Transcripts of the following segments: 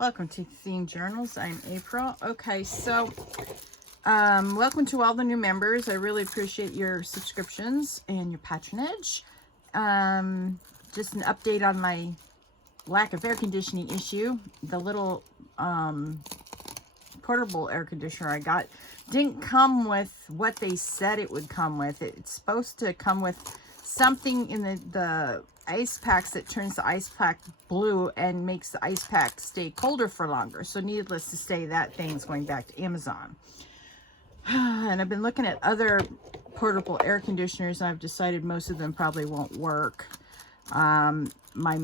Welcome to Themed Journals. I'm April. Okay, so welcome to all the new members. I really appreciate your subscriptions and your patronage. Just an update on my lack of air conditioning issue. The little portable air conditioner I got didn't come with what they said it would come with. It's supposed to come with something in the ice packs that turns the ice pack blue and makes the ice pack stay colder for longer. So needless to say, that thing's going back to Amazon. And I've been looking at other portable air conditioners, and I've decided most of them probably won't work. My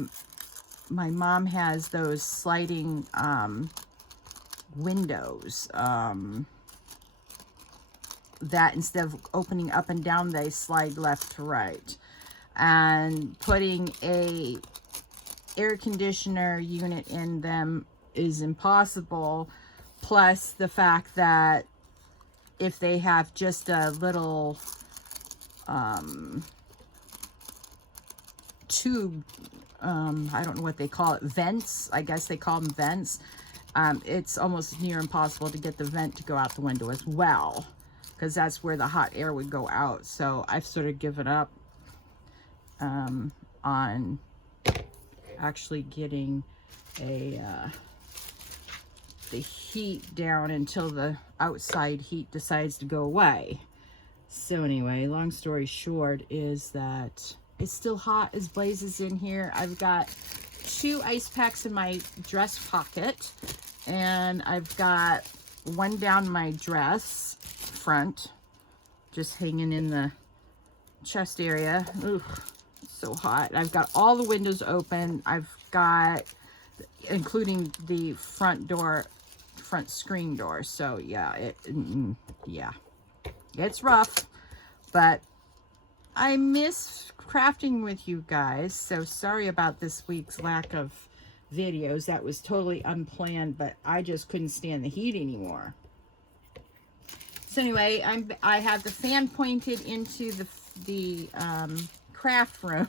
mom has those sliding windows that instead of opening up and down, they slide left to right. And putting a air conditioner unit in them is impossible. Plus the fact that if they have just a little tube, I don't know what they call it, vents, I guess they call them vents, it's almost near impossible to get the vent to go out the window as well, because that's where the hot air would go out. So I've sort of given up on actually getting the heat down until the outside heat decides to go away. So anyway, long story short is that it's still hot as blazes in here. I've got 2 ice packs in my dress pocket, and I've got one down my dress front, just hanging in the chest area. Ooh, so hot. I've got all the windows open. I've got, including the front screen door. So yeah, yeah, it's rough, but I miss crafting with you guys. So sorry about this week's lack of videos. That was totally unplanned, but I just couldn't stand the heat anymore. So anyway, I have the fan pointed into the craft room.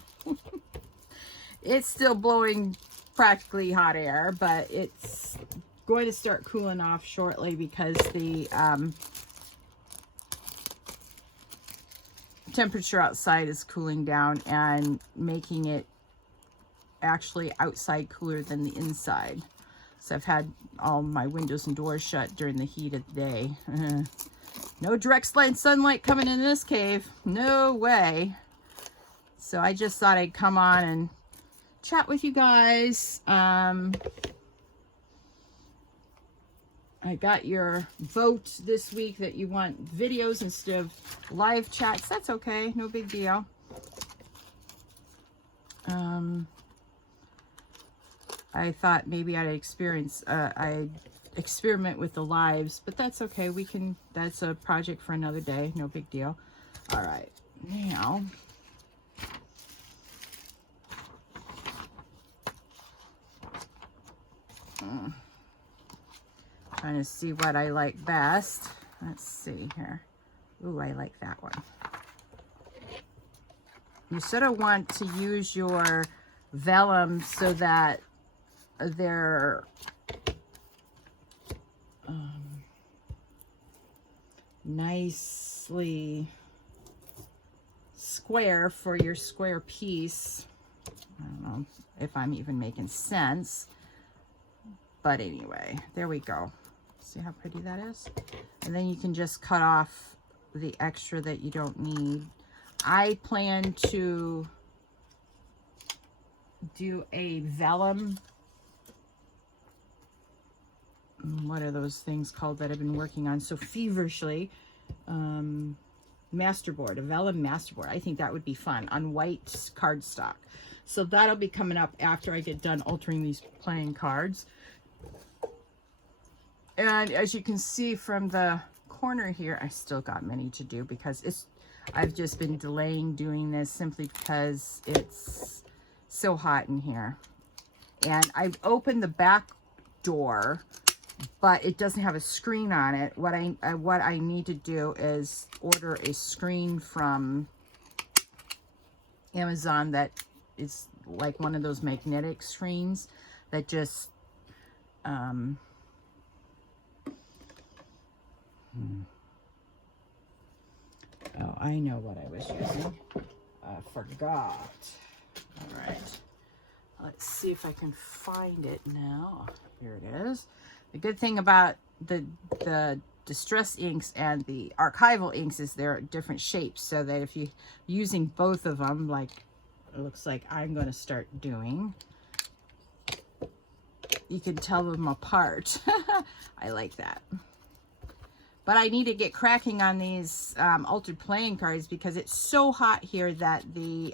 It's still blowing practically hot air, but it's going to start cooling off shortly because the temperature outside is cooling down and making it actually outside cooler than the inside. So I've had all my windows and doors shut during the heat of the day. No direct sunlight coming in this cave. No way. So I just thought I'd come on and chat with you guys. I got your vote this week that you want videos instead of live chats. That's okay. No big deal. I thought maybe I'd experiment with the lives, but that's okay. That's a project for another day. No big deal. All right. Now, trying to see what I like best. Let's see here. Ooh, I like that one. You sort of want to use your vellum so that they're nicely square for your square piece. I don't know if I'm even making sense, but anyway, there we go. See how pretty that is? And then you can just cut off the extra that you don't need. I plan to do a vellum, what are those things called that I've been working on so feverishly? Masterboard, a vellum masterboard. I think that would be fun on white cardstock. So that'll be coming up after I get done altering these playing cards. And as you can see from the corner here, I still got many to do because I've just been delaying doing this simply because it's so hot in here. And I've opened the back door, but it doesn't have a screen on it. What I need to do is order a screen from Amazon that is like one of those magnetic screens that just Oh, I know what I was using. I forgot. All right. Let's see if I can find it now. Here it is. The good thing about the distress inks and the archival inks is they're different shapes, so that if you're using both of them, like it looks like I'm going to start doing, you can tell them apart. I like that. But I need to get cracking on these altered playing cards because it's so hot here that the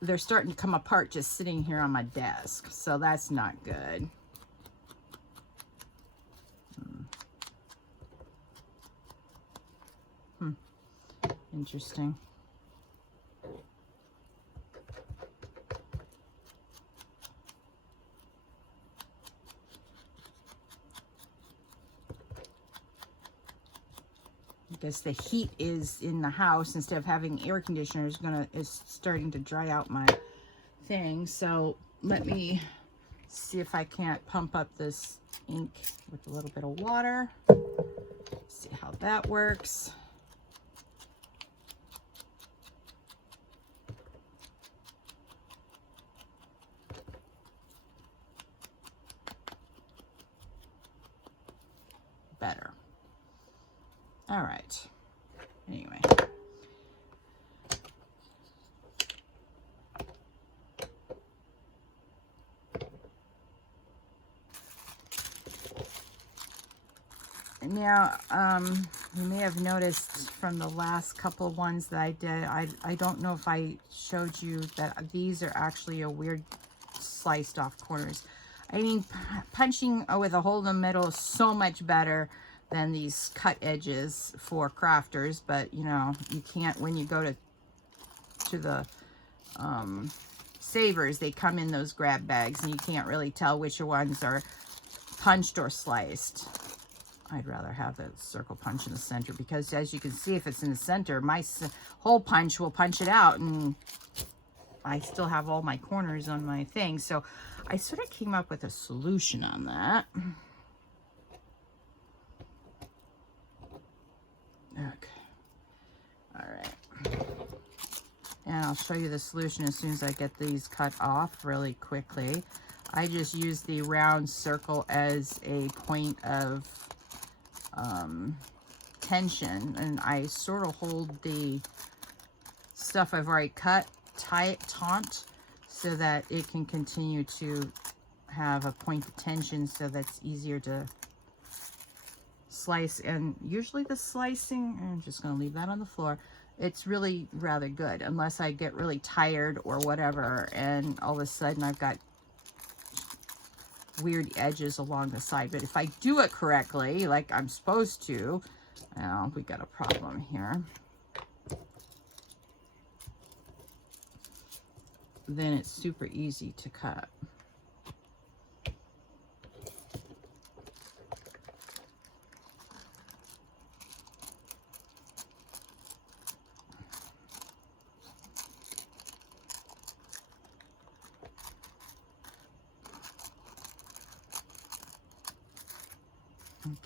they're starting to come apart just sitting here on my desk. So that's not good. Interesting. I guess the heat is in the house instead of having air conditioners is starting to dry out my thing. So let me see if I can't pump up this ink with a little bit of water. See how that works. Better. All right. Anyway. Now, you may have noticed from the last couple ones that I did, I don't know if I showed you that these are actually a weird sliced off corners. I mean, punching with a hole in the middle is so much better than these cut edges for crafters, but you know, you can't, when you go to the savers, they come in those grab bags and you can't really tell which ones are punched or sliced. I'd rather have the circle punch in the center because, as you can see, if it's in the center, my hole punch will punch it out and I still have all my corners on my thing. So I sort of came up with a solution on that. Okay. All right. And I'll show you the solution as soon as I get these cut off really quickly. I just use the round circle as a point of tension, and I sort of hold the stuff I've already cut taut so that it can continue to have a point of tension, so that's easier to slice. And usually the slicing, I'm just going to leave that on the floor, it's really rather good unless I get really tired or whatever and all of a sudden I've got weird edges along the side. But if I do it correctly, like I'm supposed to, well, we got a problem here. Then it's super easy to cut.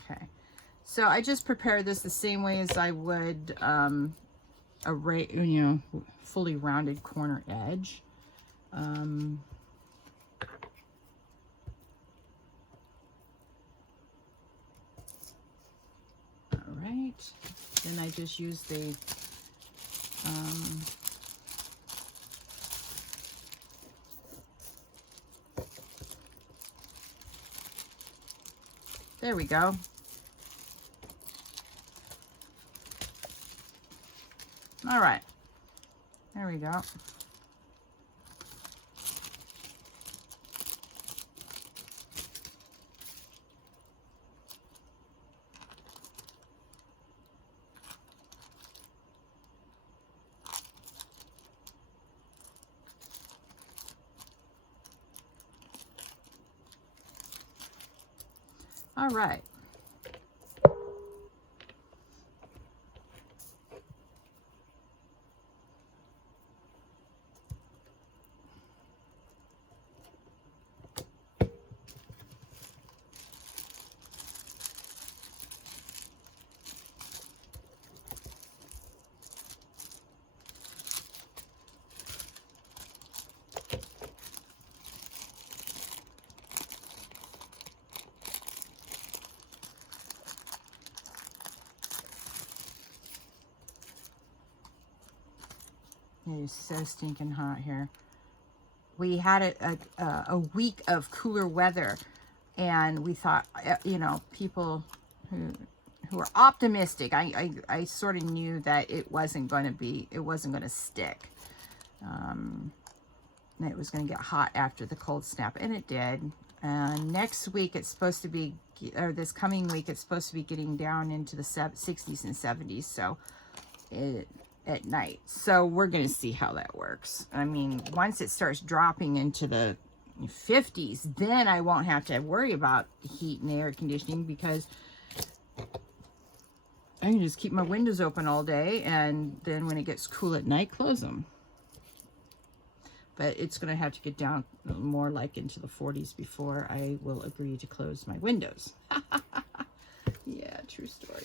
Okay, so I just prepared this the same way as I would a fully rounded corner edge. All right, then I just use the there we go. All right, there we go. All right. It is so stinking hot here. We had a week of cooler weather, and we thought, you know, people who are optimistic, I sort of knew that it wasn't going to stick. It was going to get hot after the cold snap, and it did. And next week it's supposed to be, or this coming week, it's supposed to be getting down into the 60s and 70s. So at night. So we're going to see how that works. I mean, once it starts dropping into the 50s, then I won't have to worry about heat and air conditioning, because I can just keep my windows open all day, and then when it gets cool at night, close them. But it's going to have to get down more like into the 40s before I will agree to close my windows. Yeah, true story.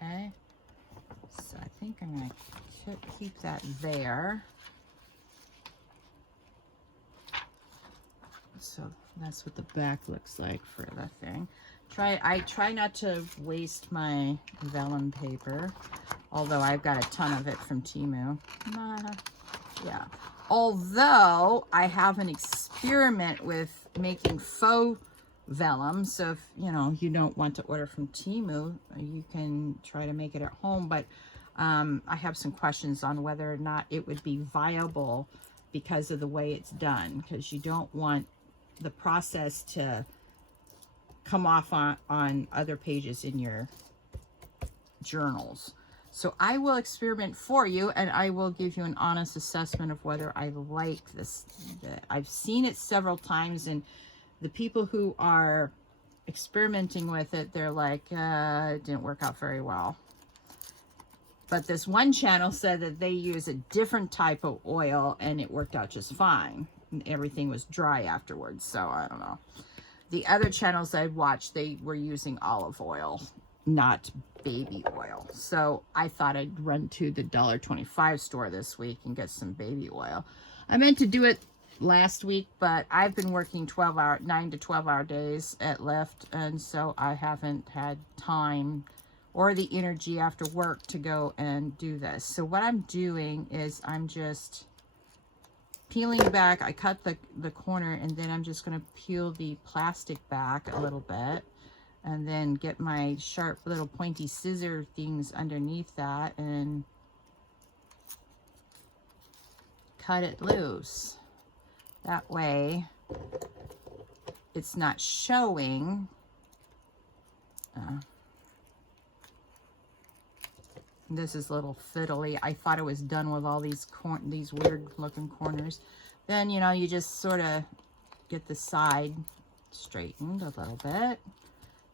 Okay, so I think I'm going to keep that there. So that's what the back looks like for the thing. I try not to waste my vellum paper, although I've got a ton of it from Temu. Yeah. Although I have an experiment with making faux vellum, so if you don't want to order from Temu, you can try to make it at home. But I have some questions on whether or not it would be viable because of the way it's done, because you don't want the process to come off on other pages in your journals. So I will experiment for you, and I will give you an honest assessment of whether I like this. I've seen it several times, and the people who are experimenting with it, they're like, it didn't work out very well. But this one channel said that they use a different type of oil and it worked out just fine. And everything was dry afterwards, so I don't know. The other channels I've watched, they were using olive oil, not baby oil. So I thought I'd run to the $1.25 store this week and get some baby oil. I meant to do it last week, but I've been working 9 to 12 hour days at Lyft, and so I haven't had time or the energy after work to go and do this. So what I'm doing is I'm just peeling back. I cut the corner, and then I'm just going to peel the plastic back a little bit, and then get my sharp little pointy scissor things underneath that and cut it loose. That way it's not showing. This is a little fiddly. I thought it was done with all these weird looking corners. Then, you just sort of get the side straightened a little bit,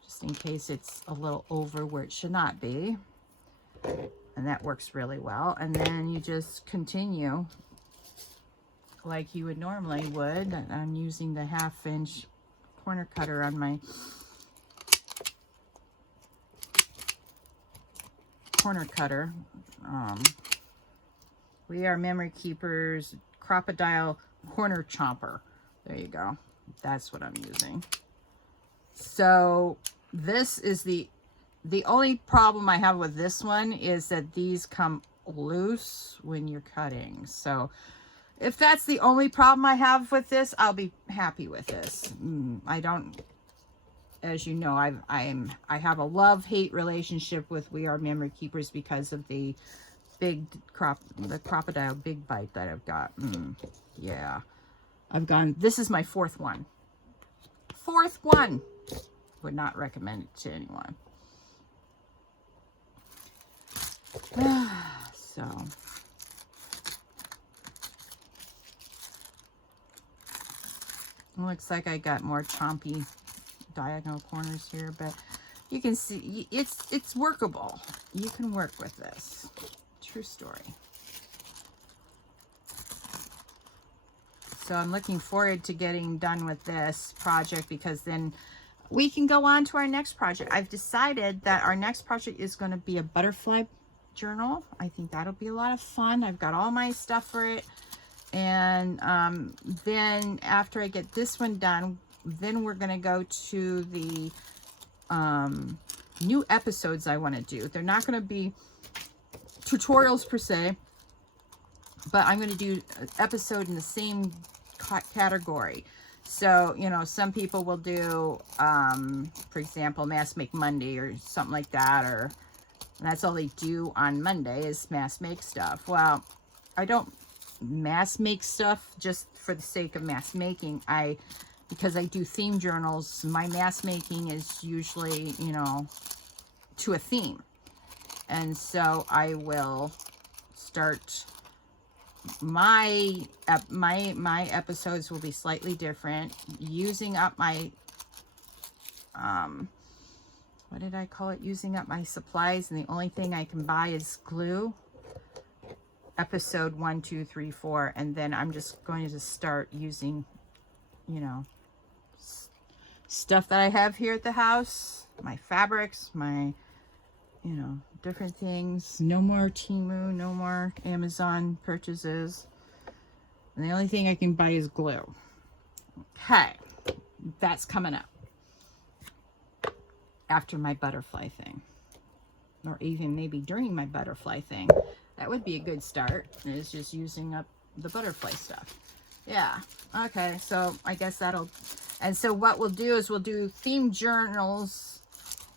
just in case it's a little over where it should not be. And that works really well. And then you just continue like you would normally would. I'm using the 1/2-inch corner cutter on my corner cutter. We Are Memory Keepers Crocodile Corner Chomper. There you go. That's what I'm using. So this is the only problem I have with this one is that these come loose when you're cutting. So if that's the only problem I have with this, I'll be happy with this. I don't, as you know, I have a love-hate relationship with We Are Memory Keepers because of the crocodile big bite that I've got. Yeah, this is my fourth one. Would not recommend it to anyone. So looks like I got more chompy diagonal corners here, but you can see it's workable. You can work with this. True story. So I'm looking forward to getting done with this project, because then we can go on to our next project. I've decided that our next project is going to be a butterfly journal. I think that'll be a lot of fun. I've got all my stuff for it. And then after I get this one done, then we're going to go to the new episodes I want to do. They're not going to be tutorials per se, but I'm going to do an episode in the same category. So, you know, some people will do, for example, Mass Make Monday or something like that, or that's all they do on Monday is mass make stuff. Well, I don't mass make stuff just for the sake of mass making. Because I do theme journals, my mass making is usually, you know, to a theme. And so I will start my episodes will be slightly different, using up my what did I call it? Using up my supplies, and the only thing I can buy is glue. Episode 1, 2, 3, 4, and then I'm just going to start using, you know, stuff that I have here at the house, my fabrics, my, you know, different things. No more Temu, no more Amazon purchases. And the only thing I can buy is glue. Okay, that's coming up after my butterfly thing, or even maybe during my butterfly thing. That would be a good start, is just using up the butterfly stuff. Yeah, okay, so I guess that'll, and so what we'll do is we'll do themed journals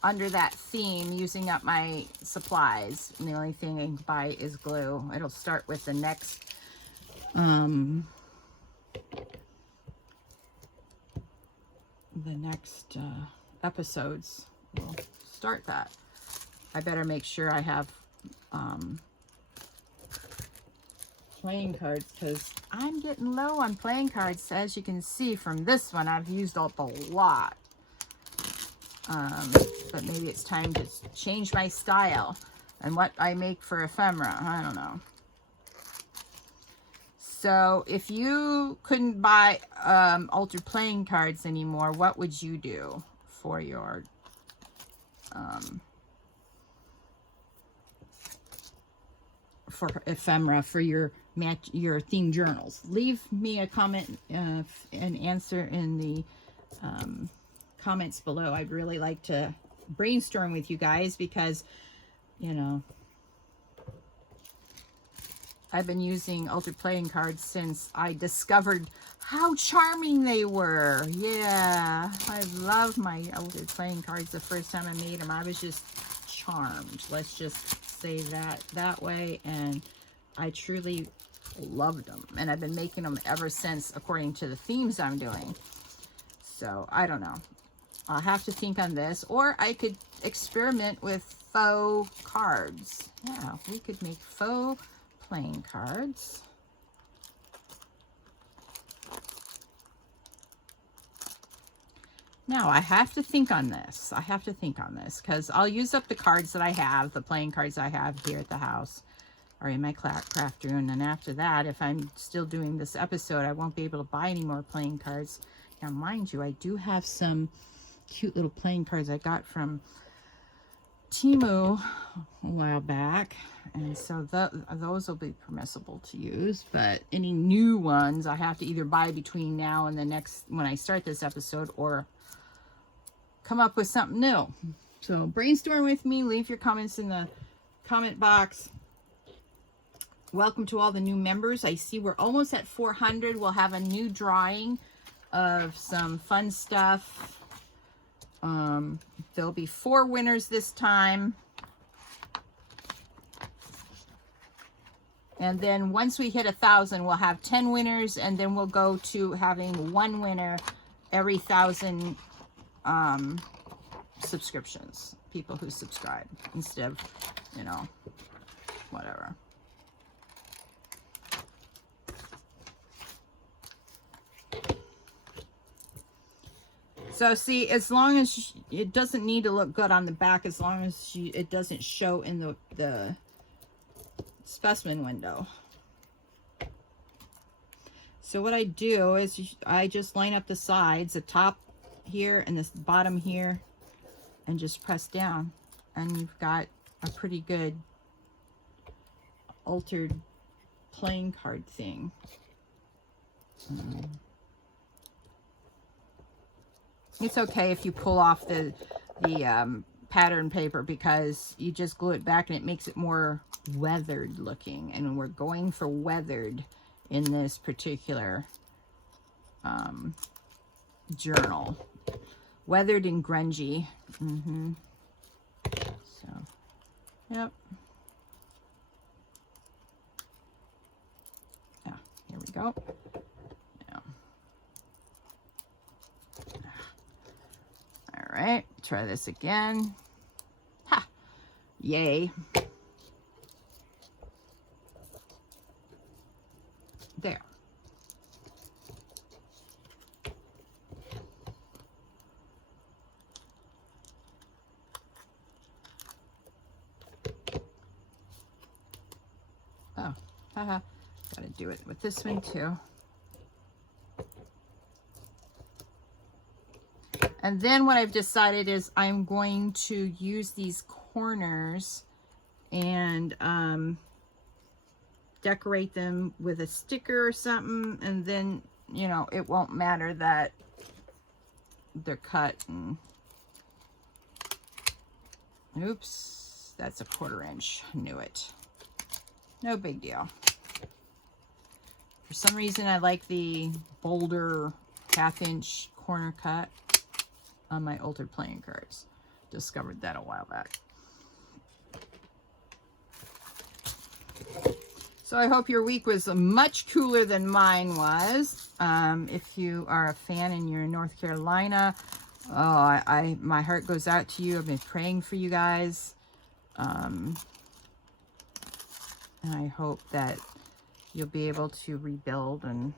under that theme, using up my supplies, and the only thing I can buy is glue. It'll start with the next episodes. We'll start that. I better make sure I have playing cards, because I'm getting low on playing cards. As you can see from this one, I've used up a lot. But maybe it's time to change my style and what I make for ephemera. I don't know. So if you couldn't buy altered playing cards anymore, what would you do for your for ephemera, for your theme journals? Leave me a comment and answer in the comments below. I'd really like to brainstorm with you guys, because, you know, I've been using altered playing cards since I discovered how charming they were. Yeah, I love my altered playing cards. The first time I made them, I was just charmed. Let's just say that way. And I truly loved them. And I've been making them ever since, according to the themes I'm doing. So, I don't know. I'll have to think on this. Or I could experiment with faux cards. Yeah, we could make faux playing cards. Now, I have to think on this. I have to think on this, because I'll use up the cards that I have, the playing cards I have here at the house, or in my craft room. And after that, if I'm still doing this episode, I won't be able to buy any more playing cards. Now, mind you, I do have some cute little playing cards I got from Temu a while back, and so those will be permissible to use. But any new ones I have to either buy between now and the next, when I start this episode, or come up with something new. So brainstorm with me. Leave your comments in the comment box. Welcome to all the new members. I see we're almost at 400. We'll have a new drawing of some fun stuff. There'll be 4 winners this time. And then once we hit 1,000, we'll have 10 winners, and then we'll go to having 1 winner every 1,000 subscriptions. People who subscribe, instead of, you know, whatever. So see, as long as it doesn't need to look good on the back, as long as it doesn't show in the specimen window. So what I do is I just line up the sides, the top here and the bottom here, and just press down, and you've got a pretty good altered playing card thing. It's okay if you pull off the pattern paper because you just glue it back and it makes it more weathered looking. And we're going for weathered in this particular journal. Weathered and grungy. So, yep. Yeah, here we go. Yeah. All right, try this again. Ha! Yay. There. Oh, haha. Gotta do it with this one too. And then what I've decided is I'm going to use these corners and decorate them with a sticker or something, and then, you know, it won't matter that they're cut. And oops, that's a 1/4 inch. Knew it. No big deal. For some reason, I like the bolder 1/2 inch corner cut on my altered playing cards. Discovered that a while back. So I hope your week was much cooler than mine was. If you are a fan and you're in North Carolina, oh, my heart goes out to you. I've been praying for you guys. And I hope that you'll be able to rebuild, and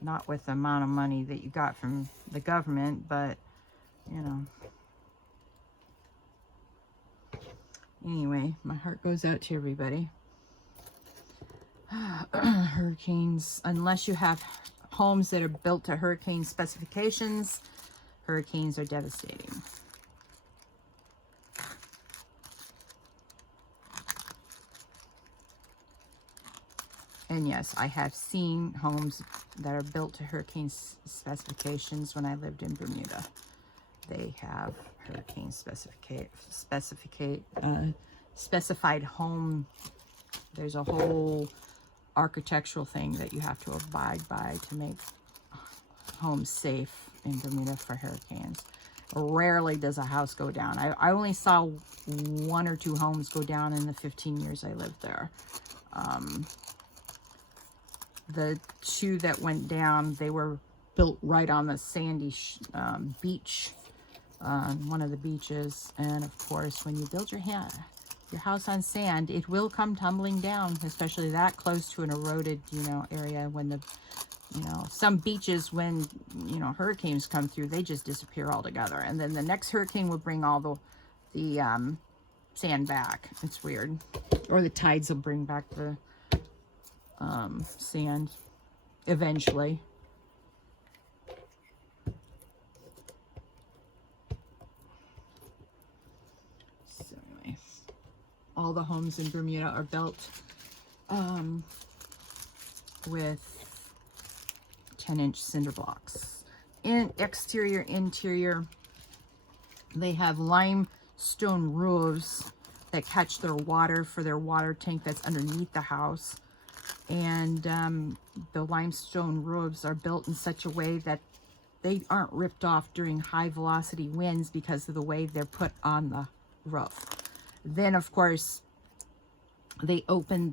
not with the amount of money that you got from the government, but, you know. Anyway, my heart goes out to everybody. Hurricanes, unless you have homes that are built to hurricane specifications, hurricanes are devastating. And yes, I have seen homes that are built to hurricane specifications when I lived in Bermuda. They have hurricane specified home. There's a whole architectural thing that you have to abide by to make homes safe in Bermuda for hurricanes. Rarely does a house go down. I only saw 1 or 2 homes go down in the 15 years I lived there. The 2 that went down, they were built right on the sandy beach, one of the beaches. And of course, when you build your house on sand, it will come tumbling down, especially that close to an eroded, you know, area. When the, you know, some beaches, when, you know, hurricanes come through, they just disappear altogether. And then the next hurricane will bring all the sand back. It's weird. Or the tides will bring back the sand eventually. So anyway, all the homes in Bermuda are built with 10-inch cinder blocks. In exterior, interior, they have limestone roofs that catch their water for their water tank that's underneath the house. And the limestone roofs are built in such a way that they aren't ripped off during high velocity winds because of the way they're put on the roof. Then, of course, they open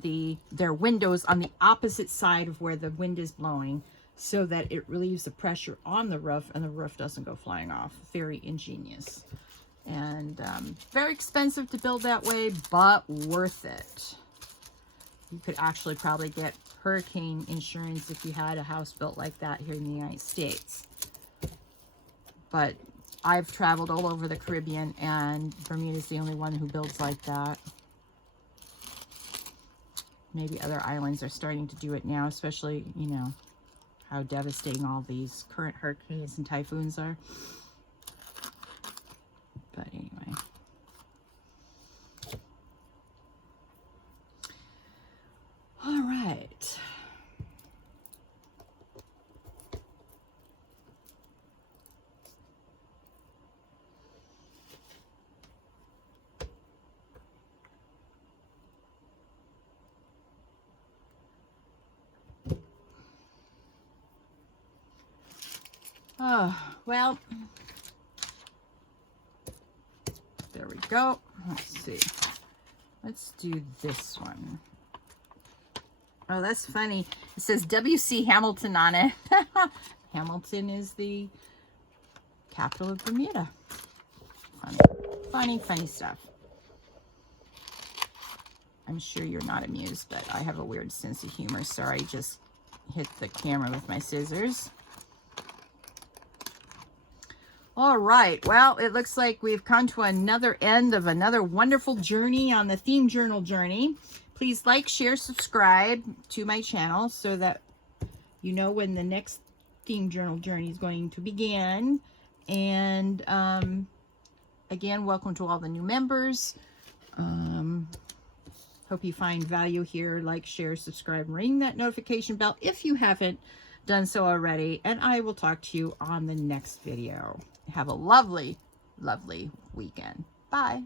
their windows on the opposite side of where the wind is blowing so that it relieves the pressure on the roof and the roof doesn't go flying off. Very ingenious. And very expensive to build that way, but worth it. You could actually probably get hurricane insurance if you had a house built like that here in the United States. But I've traveled all over the Caribbean, and Bermuda is the only one who builds like that. Maybe other islands are starting to do it now, especially, you know, how devastating all these current hurricanes and typhoons are. But anyway. All right. Oh, well, there we go. Let's see. Let's do this one. Oh, that's funny. It says W.C. Hamilton on it. Hamilton is the capital of Bermuda. Funny, funny, funny stuff. I'm sure you're not amused, but I have a weird sense of humor. Sorry, just hit the camera with my scissors. All right, well, it looks like we've come to another end of another wonderful journey on the Theme Journal journey. Please like, share, subscribe to my channel so that you know when the next Theme Journal journey is going to begin. And again, welcome to all the new members. Hope you find value here. Like, share, subscribe, ring that notification bell if you haven't done so already. And I will talk to you on the next video. Have a lovely, lovely weekend. Bye.